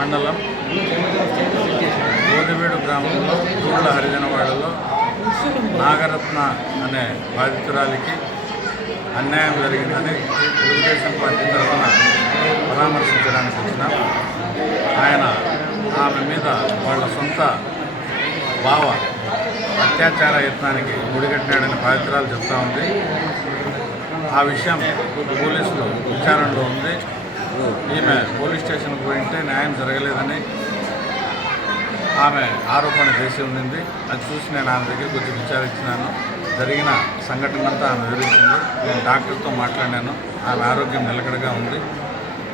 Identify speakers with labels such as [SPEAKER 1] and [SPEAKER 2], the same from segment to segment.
[SPEAKER 1] మండలం గోదివేడు గ్రామంలో తూళ్ళ హరిజనవాడలో నాగరత్న అనే బాధితురాలికి అన్యాయం జరిగిందని తెలుగుదేశం పార్టీ తరఫున పరామర్శించడానికి వచ్చినాం ఆయన ఆమె మీద వాళ్ళ సొంత బావ అత్యాచార యత్నానికి ముడిగట్టినాడని బాధితురాలు చెప్తా ఉంది. ఆ విషయం పోలీసులు విచారణలో ఉంది. ఈమె పోలీస్ స్టేషన్కి పోయింటే న్యాయం జరగలేదని ఆమె ఆరోపణ చేసి ఉండింది. అది చూసి నేను ఆమె దగ్గర కొంచెం విచారించినాను. జరిగిన సంఘటన అంతా ఆమె వివరించింది. నేను డాక్టర్తో మాట్లాడాను. ఆమె ఆరోగ్యం నిలకడగా ఉంది.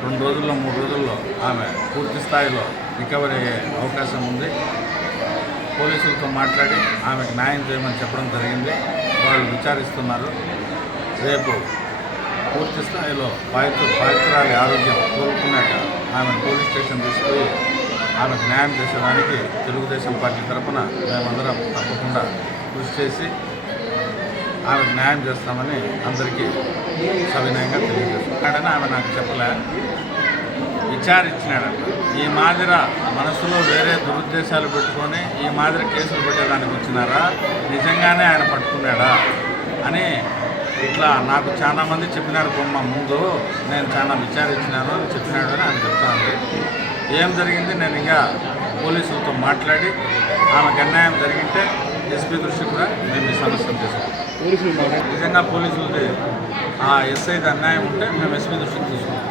[SPEAKER 1] రెండు రోజుల్లో మూడు రోజుల్లో ఆమె పూర్తి స్థాయిలో రికవరీ అయ్యే అవకాశం ఉంది. పోలీసులతో మాట్లాడి ఆమెకు న్యాయం చేయమని చెప్పడం జరిగింది. వాళ్ళు విచారిస్తున్నారు. రేపు పూర్తి స్థాయిలో బాధితు బాధితురాలి ఆరోగ్యం కోరుకున్నాక ఆమెను పోలీస్ స్టేషన్ తీసుకుపోయి ఆమెకు న్యాయం చేసేదానికి తెలుగుదేశం పార్టీ తరఫున మేమందరం తప్పకుండా కృషి చేసి ఆమెకు న్యాయం చేస్తామని అందరికీ సవినయంగా తెలియజేస్తున్నాడని ఆమె నాకు చెప్పలే. విచారించినాడంట. ఈ మాదిర మనసులో వేరే దురుద్దేశాలు పెట్టుకొని ఈ మాదిరి కేసులు పెట్టేదానికి వచ్చినారా? నిజంగానే ఆయన పట్టుకున్నాడా? అని ఇట్లా నాకు చాలా మంది చెప్పినారు బొమ్మ ముందు నేను చాలా విచారించినాను అని చెప్పినాడు అని ఆయన చెప్తా ఉంది ఏం జరిగింది? నేను ఇంకా పోలీసులతో మాట్లాడి ఆమెకు అన్యాయం జరిగింటే ఎస్పీ దృష్టి కూడా మేము ఈ సమస్యను తీసుకుంటాం నిజంగా పోలీసులది ఆ ఎస్ఐది అన్యాయం ఉంటే మేము ఎస్పీ దృష్టికి తీసుకుంటాం